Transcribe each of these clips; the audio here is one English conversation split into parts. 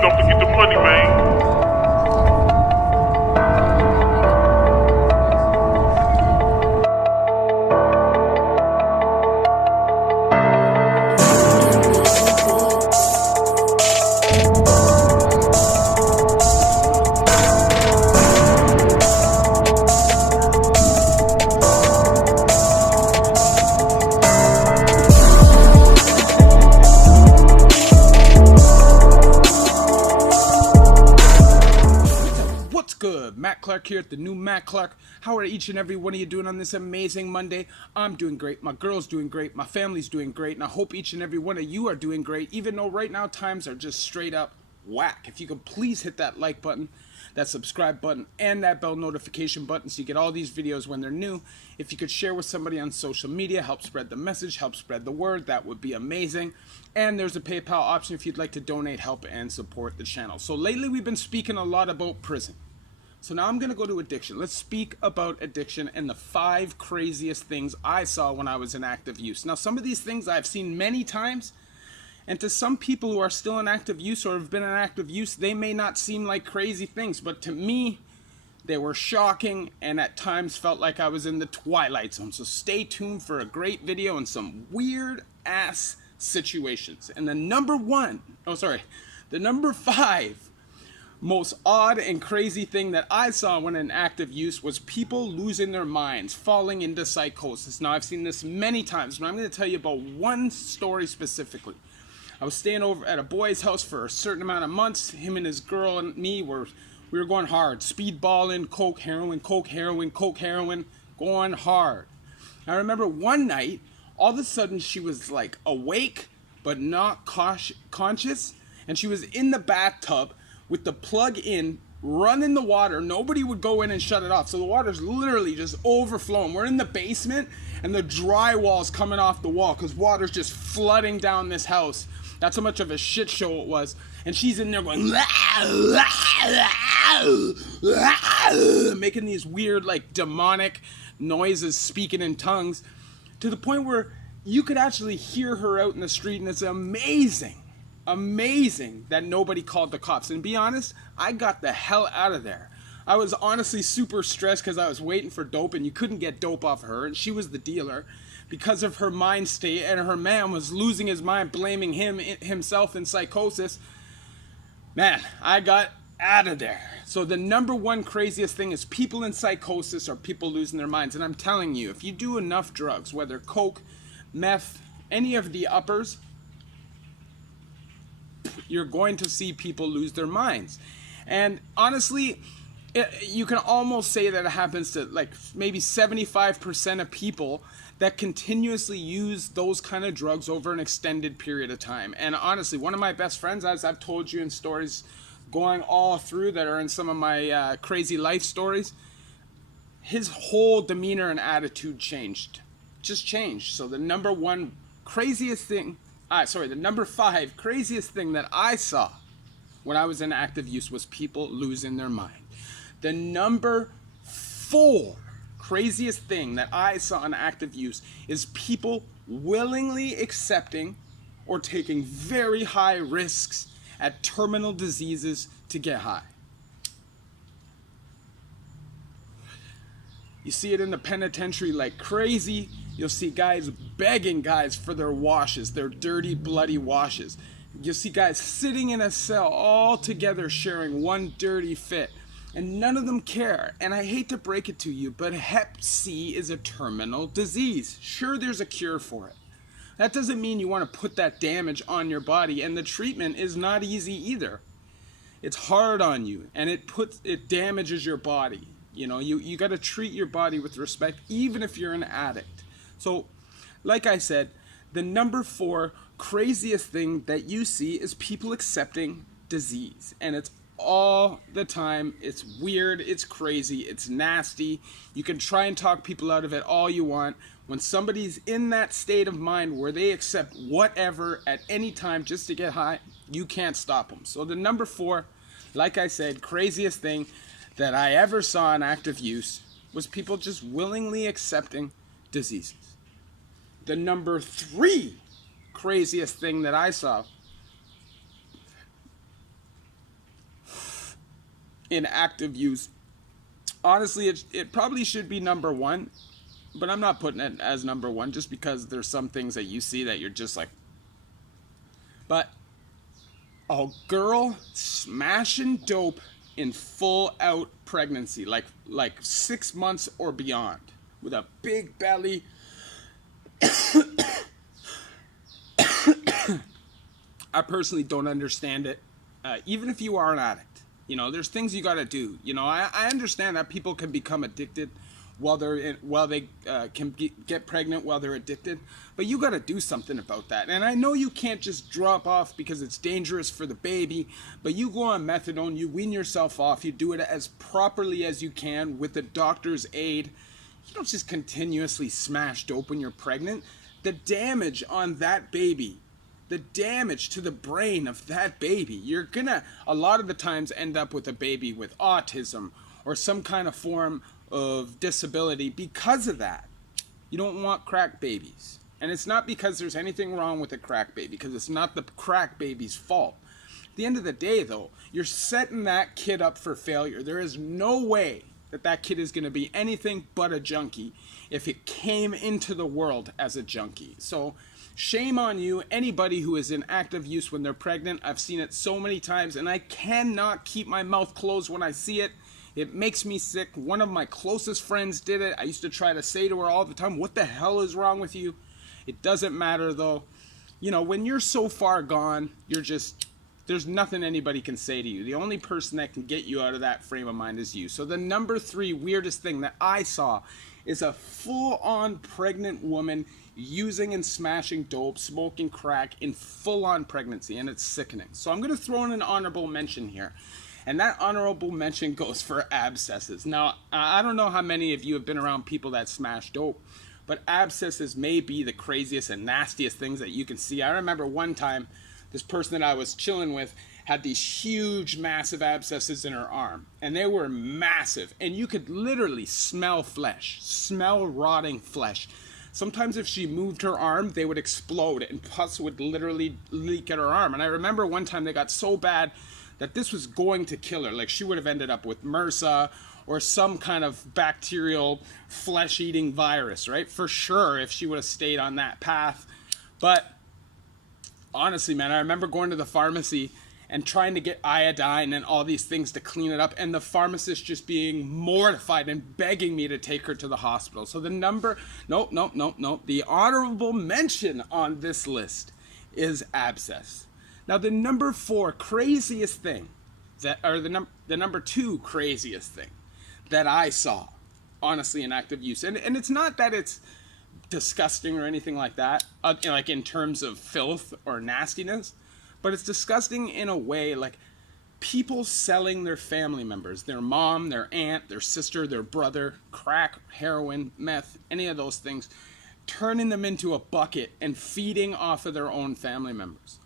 don't forget the money, man. Good, Matt Clark here at the new Matt Clark. How are each and every one of you doing on this amazing Monday? I'm doing great, my girl's doing great, my family's doing great, and I hope each and every one of you are doing great, even though right now times are just straight up whack. If you could please hit that like button, that subscribe button, and that bell notification button so you get all these videos when they're new. If you could share with somebody on social media, help spread the message, help spread the word, that would be amazing. And there's a PayPal option if you'd like to donate, help, and support the channel. So lately we've been speaking a lot about prison. So now I'm going to go to addiction. Let's speak about addiction and the 5 craziest things I saw when I was in active use. Now, some of these things I've seen many times, and to some people who are still in active use or have been in active use, they may not seem like crazy things, but to me, they were shocking and at times felt like I was in the Twilight Zone. So stay tuned for a great video and some weird ass situations. And the number 5 most odd and crazy thing that I saw when in active use was people losing their minds, falling into psychosis. Now, I've seen this many times, but I'm going to tell you about one story specifically. I was staying over at a boy's house for a certain amount of months. Him and his girl and me we were going hard. Speedballing, coke, heroin, coke, heroin, coke, heroin, going hard. I remember one night, all of a sudden she was like awake, but not conscious, and she was in the bathtub with the plug in, running the water. Nobody would go in and shut it off. So the water's literally just overflowing. We're in the basement and the drywall's coming off the wall because water's just flooding down this house. That's how much of a shit show it was. And she's in there going, making these weird, like, demonic noises, speaking in tongues, to the point where you could actually hear her out in the street, and it's amazing that nobody called the cops. And to be honest, I got the hell out of there. I was honestly super stressed because I was waiting for dope and you couldn't get dope off her, and she was the dealer because of her mind state, and her man was losing his mind, blaming himself in psychosis. Man, I got out of there. So the number 1 craziest thing is people in psychosis or people losing their minds. And I'm telling you, if you do enough drugs, whether coke, meth, any of the uppers, you're going to see people lose their minds. And honestly, you can almost say that it happens to like maybe 75% of people that continuously use those kind of drugs over an extended period of time. And honestly, one of my best friends, as I've told you in stories going all through that are in some of my crazy life stories, his whole demeanor and attitude changed. Just changed. So the number 5 craziest thing that I saw when I was in active use was people losing their mind. The number 4 craziest thing that I saw in active use is people willingly accepting or taking very high risks at terminal diseases to get high. You see it in the penitentiary like crazy. You'll see guys begging guys for their washes, their dirty, bloody washes. You'll see guys sitting in a cell all together sharing one dirty fit, and none of them care. And I hate to break it to you, but Hep C is a terminal disease. Sure, there's a cure for it. That doesn't mean you want to put that damage on your body, and the treatment is not easy either. It's hard on you, and it damages your body. You know, you got to treat your body with respect, even if you're an addict. So, like I said, the number 4 craziest thing that you see is people accepting disease. And it's all the time. It's weird. It's crazy. It's nasty. You can try and talk people out of it all you want. When somebody's in that state of mind where they accept whatever at any time just to get high, you can't stop them. So the number 4, like I said, craziest thing that I ever saw in active use was people just willingly accepting diseases. The number 3 craziest thing that I saw in active use. Honestly, it probably should be number one, but I'm not putting it as number one just because there's some things that you see that you're just like. But a girl smashing dope in full out pregnancy, like 6 months or beyond, with a big belly. I personally don't understand it. Even if you are an addict, there's things you got to do. I understand that people can become addicted while they can get pregnant while they're addicted, but you got to do something about that. And I know you can't just drop off because it's dangerous for the baby, but you go on methadone, you wean yourself off, you do it as properly as you can with the doctor's aid. You don't just continuously smash dope when you're pregnant. The damage on that baby, the damage to the brain of that baby, you're gonna a lot of the times end up with a baby with autism or some kind of form of disability because of that. You don't want crack babies. And it's not because there's anything wrong with a crack baby, because it's not the crack baby's fault. At the end of the day, though, you're setting that kid up for failure. There is no way that kid is going to be anything but a junkie if it came into the world as a junkie. So shame on you, anybody who is in active use when they're pregnant. I've seen it so many times, and I cannot keep my mouth closed when I see it. It makes me sick. One of my closest friends did it. I used to try to say to her all the time, what the hell is wrong with you? It doesn't matter, though. When you're so far gone, there's nothing anybody can say to you. The only person that can get you out of that frame of mind is you. So the number 3 weirdest thing that I saw is a full-on pregnant woman using and smashing dope, smoking crack in full-on pregnancy, and it's sickening. So I'm going to throw in an honorable mention here. And that honorable mention goes for abscesses. Now, I don't know how many of you have been around people that smash dope, but abscesses may be the craziest and nastiest things that you can see. I remember one time, this person that I was chilling with had these huge, massive abscesses in her arm. And they were massive. And you could literally smell flesh, smell rotting flesh. Sometimes if she moved her arm, they would explode and pus would literally leak at her arm. And I remember one time they got so bad that this was going to kill her. Like, she would have ended up with MRSA or some kind of bacterial flesh-eating virus, right? For sure, if she would have stayed on that path. But honestly, man, I remember going to the pharmacy and trying to get iodine and all these things to clean it up, and the pharmacist just being mortified and begging me to take her to the hospital. So the the honorable mention on this list is abscess. Now, the number 4 craziest thing, the number 2 craziest thing that I saw, honestly, in active use, and it's not that it's disgusting or anything like that, like in terms of filth or nastiness, but it's disgusting in a way, like people selling their family members, their mom, their aunt, their sister, their brother, crack, heroin, meth, any of those things, turning them into a bucket and feeding off of their own family members.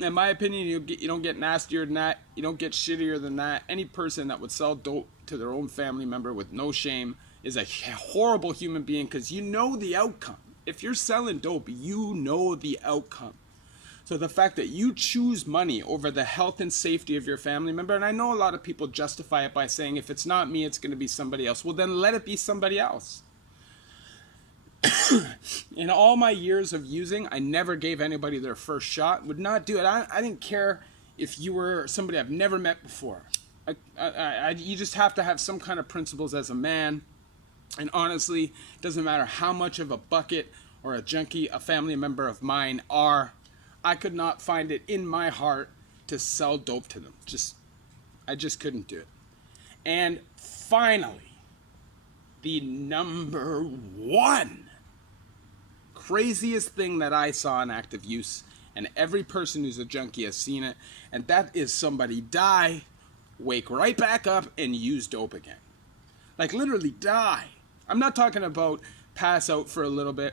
In my opinion, you don't get nastier than that. You don't get shittier than that. Any person that would sell dope to their own family member with no shame is a horrible human being, because you know the outcome. If you're selling dope, you know the outcome. So the fact that you choose money over the health and safety of your family member, and I know a lot of people justify it by saying, if it's not me, it's going to be somebody else. Well, then let it be somebody else. In all my years of using, I never gave anybody their first shot. Would not do it. I didn't care if you were somebody I've never met before. You just have to have some kind of principles as a man. And honestly, it doesn't matter how much of a bucket or a junkie a family member of mine are. I could not find it in my heart to sell dope to them. I just couldn't do it. And finally, the number 1 craziest thing that I saw in active use, and every person who's a junkie has seen it, and that is somebody die, wake right back up, and use dope again. Like, literally die. I'm not talking about pass out for a little bit.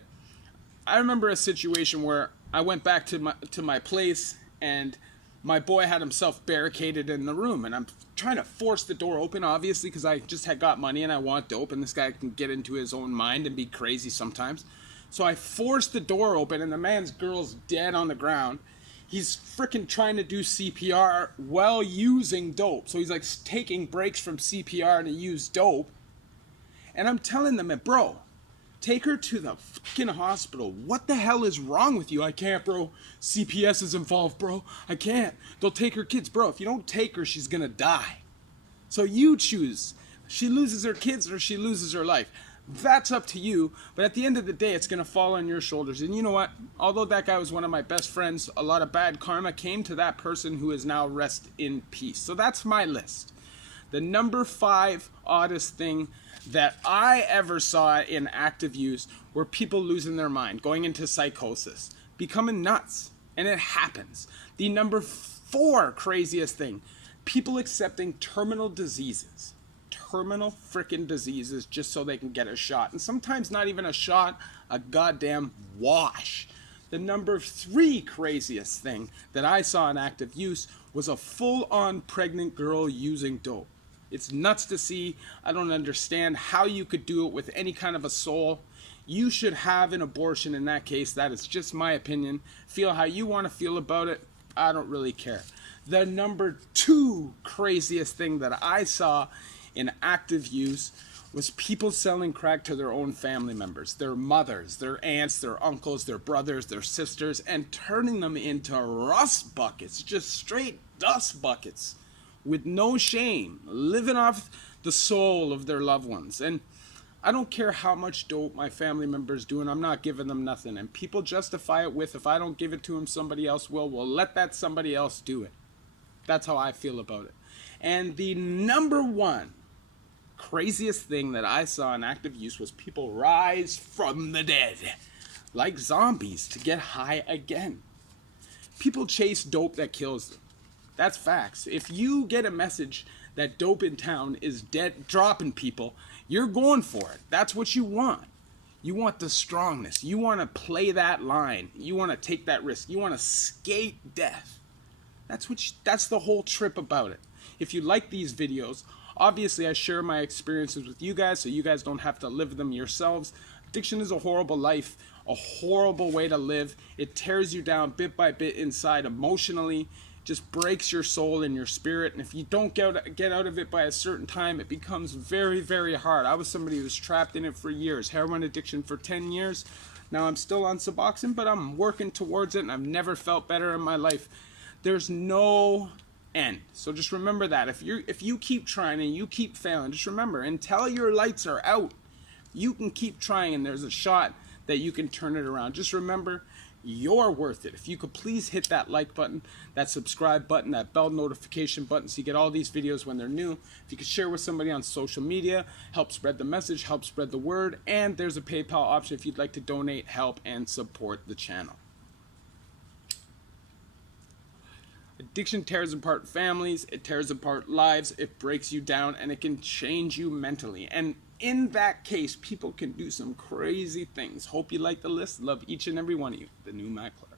I remember a situation where I went back to my place, and my boy had himself barricaded in the room, and I'm trying to force the door open, obviously, because I just had got money and I want dope, and this guy can get into his own mind and be crazy sometimes. So I forced the door open, and the man's girl's dead on the ground. He's freaking trying to do CPR while using dope. So he's like taking breaks from CPR to use dope. And I'm telling them, bro, take her to the fucking hospital. What the hell is wrong with you? I can't, bro. CPS is involved, bro. I can't. They'll take her kids. Bro, if you don't take her, she's gonna die. So you choose. She loses her kids or she loses her life. That's up to you. But at the end of the day, it's gonna fall on your shoulders. And you know what? Although that guy was one of my best friends, a lot of bad karma came to that person who is now rest in peace. So that's my list. The number 5 oddest thing that I ever saw in active use were people losing their mind, going into psychosis, becoming nuts. And it happens. The number 4 craziest thing, people accepting terminal diseases. Terminal frickin' diseases just so they can get a shot. And sometimes not even a shot, a goddamn wash. The number 3 craziest thing that I saw in active use was a full-on pregnant girl using dope. It's nuts to see. I don't understand how you could do it with any kind of a soul. You should have an abortion in that case. That is just my opinion. Feel how you want to feel about it. I don't really care. The number 2 craziest thing that I saw in active use was people selling crack to their own family members, their mothers, their aunts, their uncles, their brothers, their sisters, and turning them into rust buckets, just straight dust buckets, with no shame, living off the soul of their loved ones. And I don't care how much dope my family members do, and I'm not giving them nothing. And people justify it with, if I don't give it to them, somebody else will. Well, let that somebody else do it. That's how I feel about it. And the number 1 craziest thing that I saw in active use was people rise from the dead, like zombies, to get high again. People chase dope that kills them. That's facts. If you get a message that dope in town is dead, dropping people, you're going for it. That's what you want. You want the strongness. You want to play that line. You want to take that risk. You want to skate death. That's the whole trip about it. If you like these videos, obviously I share my experiences with you guys so you guys don't have to live them yourselves. Addiction is a horrible life, a horrible way to live. It tears you down bit by bit inside emotionally. Just breaks your soul and your spirit, and if you don't get out of it by a certain time, it becomes very, very hard. I was somebody who was trapped in it for years, heroin addiction for 10 years. Now I'm still on Suboxone, but I'm working towards it, and I've never felt better in my life. There's no end. So just remember that. If you keep trying and you keep failing, just remember, until your lights are out, you can keep trying, and there's a shot that you can turn it around. Just remember, you're worth it. If you could please hit that like button, that subscribe button, that bell notification button so you get all these videos when they're new. If you could share with somebody on social media, help spread the message, help spread the word, and there's a PayPal option if you'd like to donate, help, and support the channel. Addiction tears apart families, it tears apart lives, it breaks you down, and it can change you mentally. And in that case, people can do some crazy things. Hope you like the list. Love each and every one of you. The new Matt Clark.